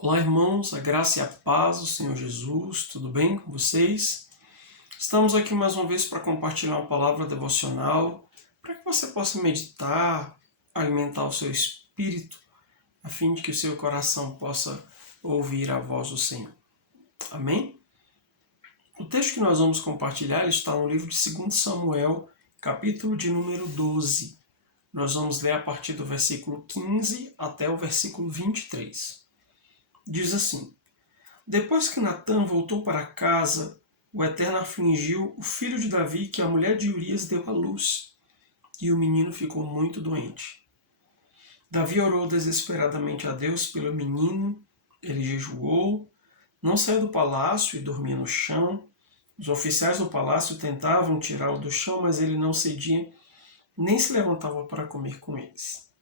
Olá, irmãos, a graça e a paz do Senhor Jesus, tudo bem com vocês? Estamos aqui mais uma vez para compartilhar uma palavra devocional, para que você possa meditar, alimentar o seu espírito, a fim de que o seu coração possa ouvir a voz do Senhor. Amém? O texto que nós vamos compartilhar está no livro de 2 Samuel, capítulo de número 12. Nós vamos ler a partir do versículo 15 até o versículo 23. Diz assim: Depois que Natã voltou para casa, o Eterno afligiu o filho de Davi que a mulher de Urias deu à luz, e o menino ficou muito doente. Davi orou desesperadamente a Deus pelo menino, ele jejuou, não saiu do palácio e dormia no chão. Os oficiais do palácio tentavam tirá-lo do chão, mas ele não cedia, nem se levantava para comer com eles.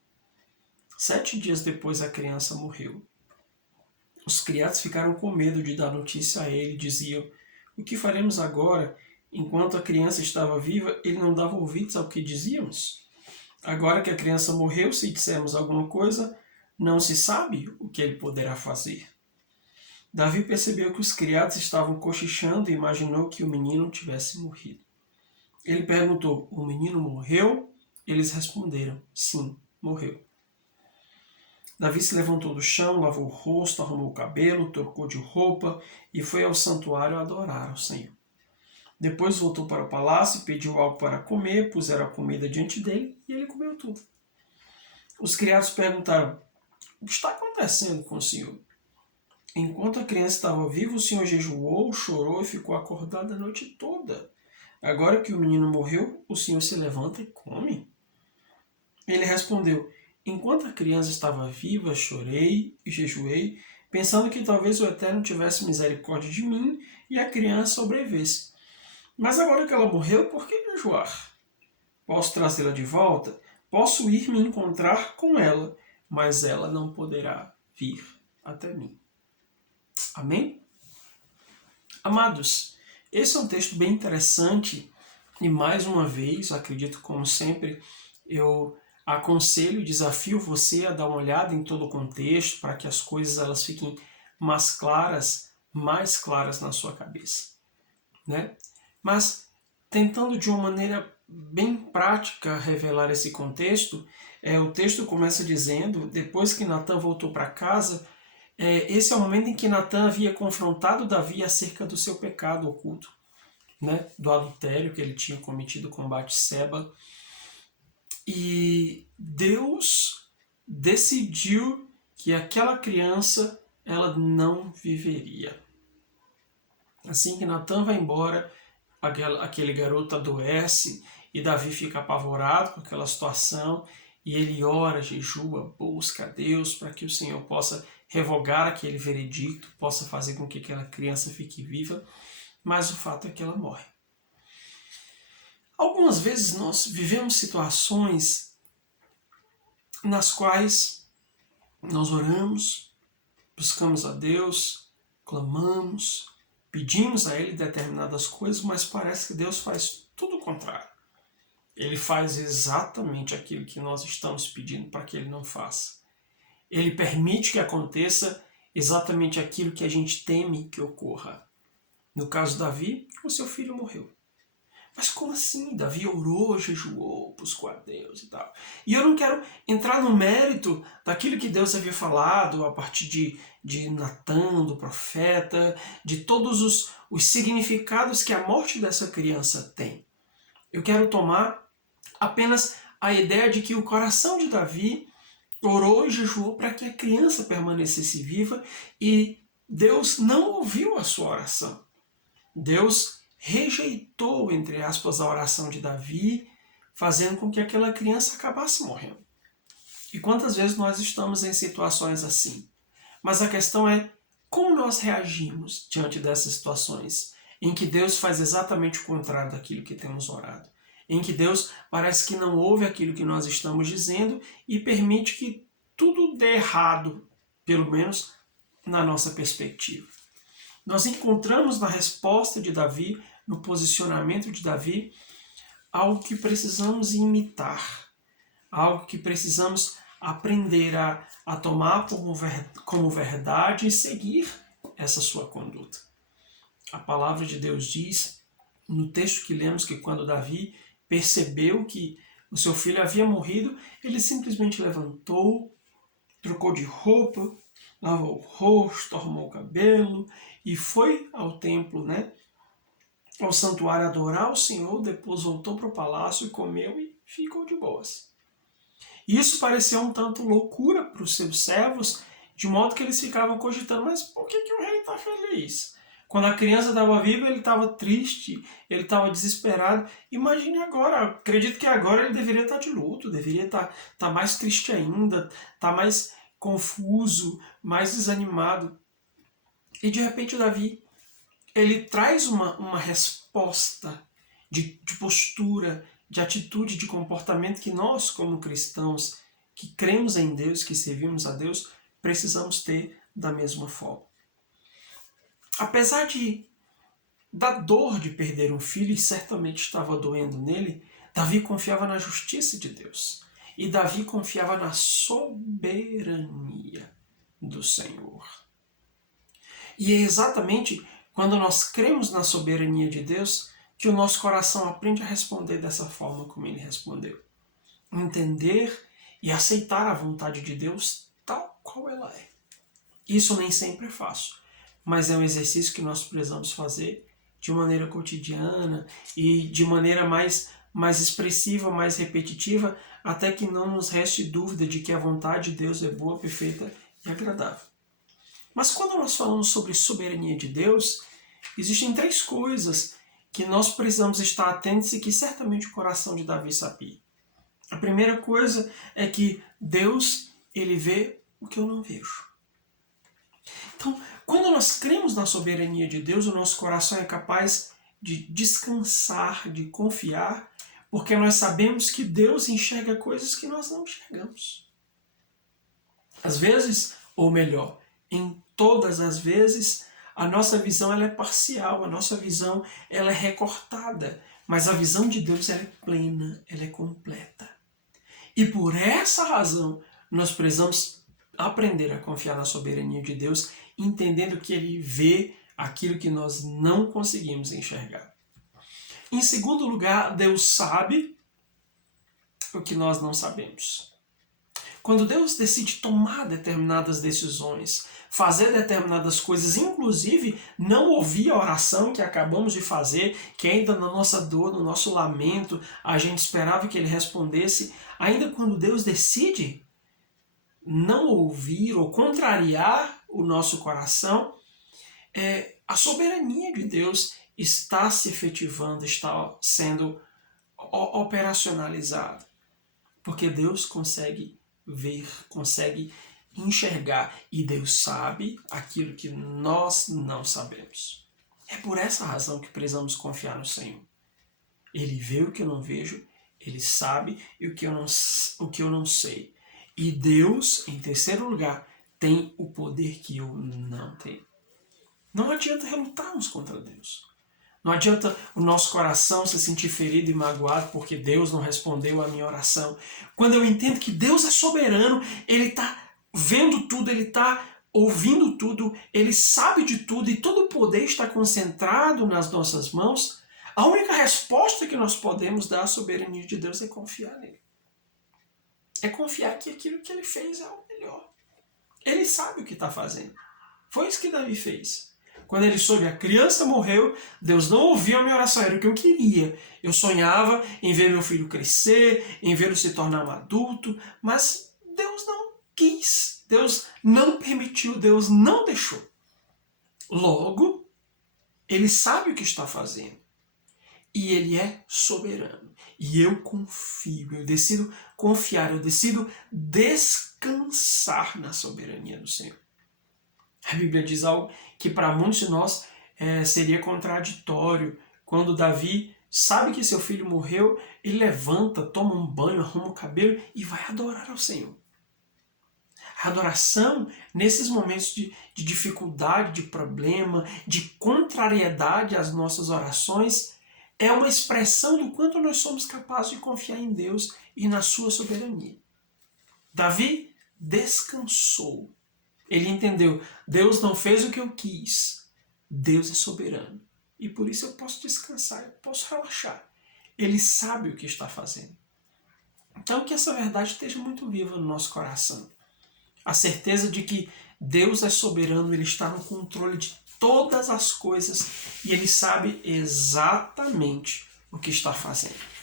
7 dias depois a criança morreu. Os criados ficaram com medo de dar notícia a ele, diziam: o que faremos agora? Enquanto a criança estava viva, ele não dava ouvidos ao que dizíamos. Agora que a criança morreu, se dissermos alguma coisa, não se sabe o que ele poderá fazer. Davi percebeu que os criados estavam cochichando e imaginou que o menino tivesse morrido. Ele perguntou: o menino morreu? Eles responderam: sim, morreu. Davi se levantou do chão, lavou o rosto, arrumou o cabelo, trocou de roupa e foi ao santuário adorar ao Senhor. Depois voltou para o palácio e pediu algo para comer, puseram a comida diante dele e ele comeu tudo. Os criados perguntaram: o que está acontecendo com o Senhor? Enquanto a criança estava viva, o Senhor jejuou, chorou e ficou acordado a noite toda. Agora que o menino morreu, o Senhor se levanta e come? Ele respondeu: enquanto a criança estava viva, chorei e jejuei, pensando que talvez o Eterno tivesse misericórdia de mim e a criança sobrevivesse. Mas agora que ela morreu, por que jejuar? Posso trazê-la de volta? Posso ir me encontrar com ela, mas ela não poderá vir até mim. Amém? Amados, esse é um texto bem interessante e, mais uma vez, acredito como sempre, eu aconselho e desafio você a dar uma olhada em todo o contexto para que as coisas elas fiquem mais claras na sua cabeça, né? Mas tentando de uma maneira bem prática revelar esse contexto, o texto começa dizendo: depois que Natã voltou para casa, esse é o momento em que Natã havia confrontado Davi acerca do seu pecado oculto, né? Do adultério que ele tinha cometido com Batseba. E Deus decidiu que aquela criança ela não viveria. Assim que Natã vai embora, aquele garoto adoece e Davi fica apavorado com aquela situação e ele ora, jejua, busca a Deus para que o Senhor possa revogar aquele veredicto, possa fazer com que aquela criança fique viva, mas o fato é que ela morre. Algumas vezes nós vivemos situações nas quais nós oramos, buscamos a Deus, clamamos, pedimos a Ele determinadas coisas, mas parece que Deus faz tudo o contrário. Ele faz exatamente aquilo que nós estamos pedindo para que Ele não faça. Ele permite que aconteça exatamente aquilo que a gente teme que ocorra. No caso de Davi, o seu filho morreu. Mas como assim? Davi orou, jejuou, buscou a Deus e tal. E eu não quero entrar no mérito daquilo que Deus havia falado a partir de Natã, do profeta, de todos os significados que a morte dessa criança tem. Eu quero tomar apenas a ideia de que o coração de Davi orou e jejuou para que a criança permanecesse viva e Deus não ouviu a sua oração. Deus rejeitou, entre aspas, a oração de Davi, fazendo com que aquela criança acabasse morrendo. E quantas vezes nós estamos em situações assim? Mas a questão é como nós reagimos diante dessas situações, em que Deus faz exatamente o contrário daquilo que temos orado, em que Deus parece que não ouve aquilo que nós estamos dizendo e permite que tudo dê errado, pelo menos na nossa perspectiva. Nós encontramos na resposta de Davi, no posicionamento de Davi, algo que precisamos imitar, algo que precisamos aprender a tomar como verdade e seguir essa sua conduta. A palavra de Deus diz, no texto que lemos, que quando Davi percebeu que o seu filho havia morrido, ele simplesmente levantou, trocou de roupa, lavou o rosto, arrumou o cabelo e foi ao templo, ao santuário adorar o Senhor, depois voltou para o palácio, comeu e ficou de boas. Isso pareceu um tanto loucura para os seus servos, de modo que eles ficavam cogitando, mas por que o rei está feliz? Quando a criança estava viva, ele estava triste, ele estava desesperado. Imagine agora, acredito que agora ele deveria estar de luto, deveria estar mais triste ainda, estar mais confuso, mais desanimado. E de repente Davi, ele traz uma resposta de postura, de atitude, de comportamento que nós, como cristãos, que cremos em Deus, que servimos a Deus, precisamos ter da mesma forma. Apesar da dor de perder um filho, e certamente estava doendo nele, Davi confiava na justiça de Deus. E Davi confiava na soberania do Senhor. E é exatamente quando nós cremos na soberania de Deus que o nosso coração aprende a responder dessa forma como ele respondeu. Entender e aceitar a vontade de Deus tal qual ela é. Isso nem sempre é fácil, mas é um exercício que nós precisamos fazer de maneira cotidiana e de maneira mais expressiva, mais repetitiva, até que não nos reste dúvida de que a vontade de Deus é boa, perfeita e agradável. Mas quando nós falamos sobre soberania de Deus, existem 3 coisas que nós precisamos estar atentos e que certamente o coração de Davi sabia. A primeira coisa é que Deus, ele vê o que eu não vejo. Então, quando nós cremos na soberania de Deus, o nosso coração é capaz de descansar, de confiar, porque nós sabemos que Deus enxerga coisas que nós não enxergamos. Às vezes, ou melhor, em todas as vezes, a nossa visão ela é parcial, a nossa visão ela é recortada, mas a visão de Deus ela é plena, ela é completa. E por essa razão, nós precisamos aprender a confiar na soberania de Deus, entendendo que Ele vê aquilo que nós não conseguimos enxergar. Em segundo lugar, Deus sabe o que nós não sabemos. Quando Deus decide tomar determinadas decisões, fazer determinadas coisas, inclusive não ouvir a oração que acabamos de fazer, que ainda na nossa dor, no nosso lamento, a gente esperava que Ele respondesse, ainda quando Deus decide não ouvir ou contrariar o nosso coração, a soberania de Deus está se efetivando, está sendo operacionalizada. Porque Deus consegue ver, consegue enxergar, e Deus sabe aquilo que nós não sabemos. É por essa razão que precisamos confiar no Senhor. Ele vê o que eu não vejo, Ele sabe o que eu não sei. E Deus, em terceiro lugar, tem o poder que eu não tenho. Não adianta relutarmos contra Deus. Não adianta o nosso coração se sentir ferido e magoado porque Deus não respondeu a minha oração. Quando eu entendo que Deus é soberano, Ele está vendo tudo, Ele está ouvindo tudo, Ele sabe de tudo e todo o poder está concentrado nas nossas mãos, a única resposta que nós podemos dar à soberania de Deus é confiar nele. É confiar que aquilo que Ele fez é o melhor. Ele sabe o que está fazendo. Foi isso que Davi fez. Quando ele soube a criança morreu, Deus não ouviu a minha oração, era o que eu queria. Eu sonhava em ver meu filho crescer, em vê-lo se tornar um adulto, mas Deus não quis, Deus não permitiu, Deus não deixou. Logo, Ele sabe o que está fazendo. E Ele é soberano. E eu confio, eu decido confiar, eu decido descansar na soberania do Senhor. A Bíblia diz algo que para muitos de nós seria contraditório. Quando Davi sabe que seu filho morreu, ele levanta, toma um banho, arruma o cabelo e vai adorar ao Senhor. A adoração, nesses momentos de dificuldade, de problema, de contrariedade às nossas orações, é uma expressão do quanto nós somos capazes de confiar em Deus e na sua soberania. Davi descansou. Ele entendeu, Deus não fez o que eu quis. Deus é soberano. E por isso eu posso descansar, eu posso relaxar. Ele sabe o que está fazendo. Então que essa verdade esteja muito viva no nosso coração. A certeza de que Deus é soberano, Ele está no controle de todas as coisas e Ele sabe exatamente o que está fazendo.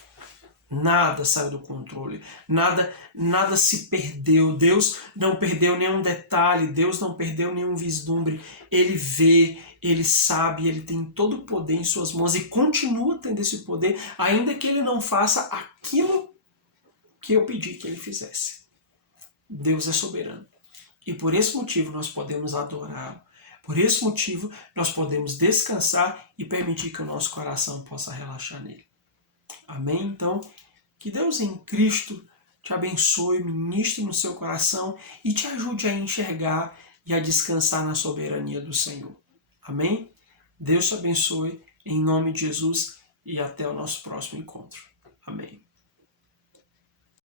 Nada saiu do controle, nada se perdeu. Deus não perdeu nenhum detalhe, Deus não perdeu nenhum vislumbre. Ele vê, Ele sabe, Ele tem todo o poder em suas mãos e continua tendo esse poder, ainda que Ele não faça aquilo que eu pedi que Ele fizesse. Deus é soberano. E por esse motivo nós podemos adorá-lo. Por esse motivo nós podemos descansar e permitir que o nosso coração possa relaxar nele. Amém? Então, que Deus em Cristo te abençoe, ministre no seu coração e te ajude a enxergar e a descansar na soberania do Senhor. Amém? Deus te abençoe em nome de Jesus e até o nosso próximo encontro. Amém.